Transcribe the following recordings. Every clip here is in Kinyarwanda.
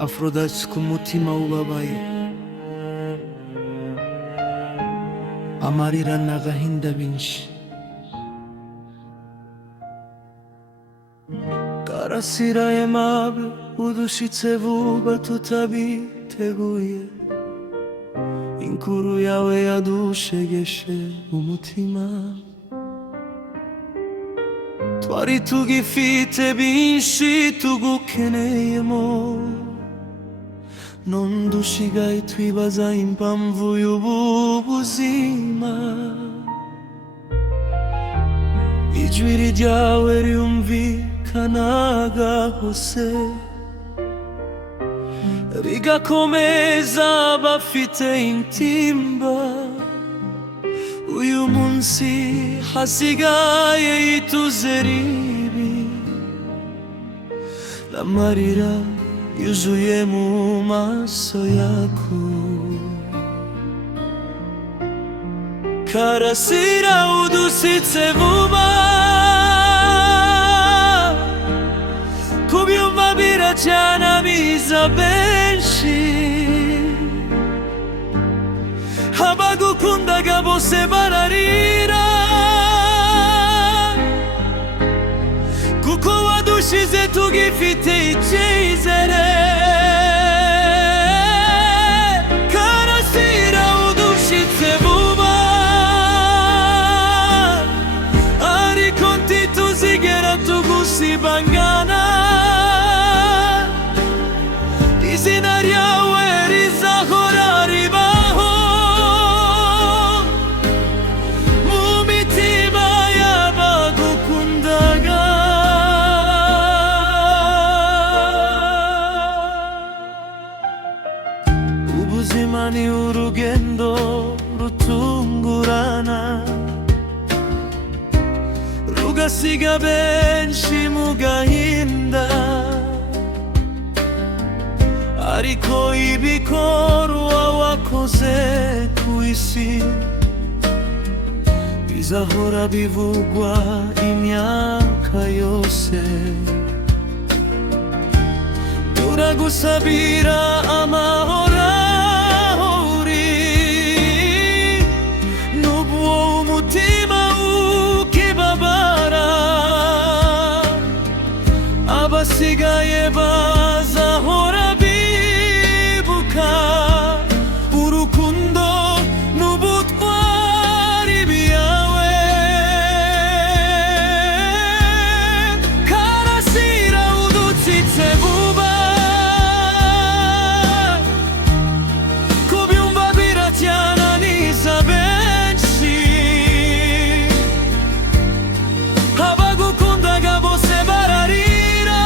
Afrodite ku mutima ubabaye, amarira n'agahinda binshi. Karasira aimable, udushitse vuba tutabiteguye, inkuru yawe yadushegeshe umutima. Twari tugifite byinshi tugukeneyemo, none dushigaye twibaza impamvu y'ubu buzima. Ijwi ryawe ryumvikanaga hose, rigakomeza abafite intimba. Uyu munsi hasigaye ituze ribi, n'amarira yuzuye mu maso yako. Karasira udusitse vuba, kubyumva biracana biza benshi. Abagukundaga bose bararira, kuko wadushize tugifite icyizere. Karasira udushitse vuba, ariko ntituzigera tugusibangana. Izina ryawe rizahora ribaho mu mitima y'abagukundaga. Ubuzima ni urugendo rutungurana, rugasiga benshi mu gahinda. Ariko ibikorwa wakoze ku isi bizahora bivugwa imyaka yose. Turagusabira amahoro aho uri, n'ubu umutima ukibabara. Abasigaye bazahora urukundo n'ubutwari byawe. Karasira udutsitse vuba, kubyumva biracyananiza benshi. Abagukundaga bose bararira,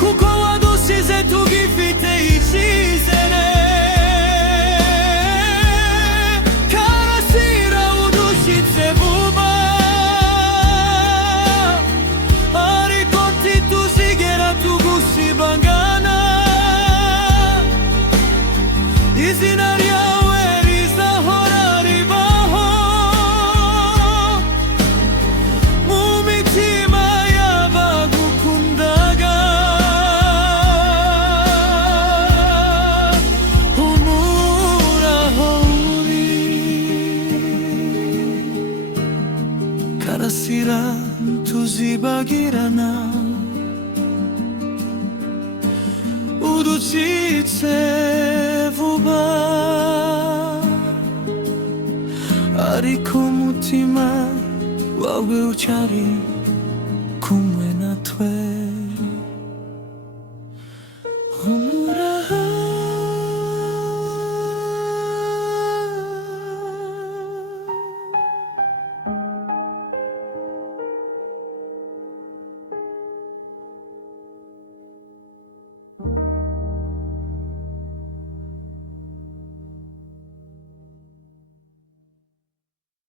kuko wadusize tugifite icyizere. Karasira udushyitse vuba, ariko ntituzigera tugusibangana. Izina ryawe rizahora ribaho mu mitima y'abagukundaga. Karasira tuzibagirana, uducitse vuba, ariko umutima wawe ucyari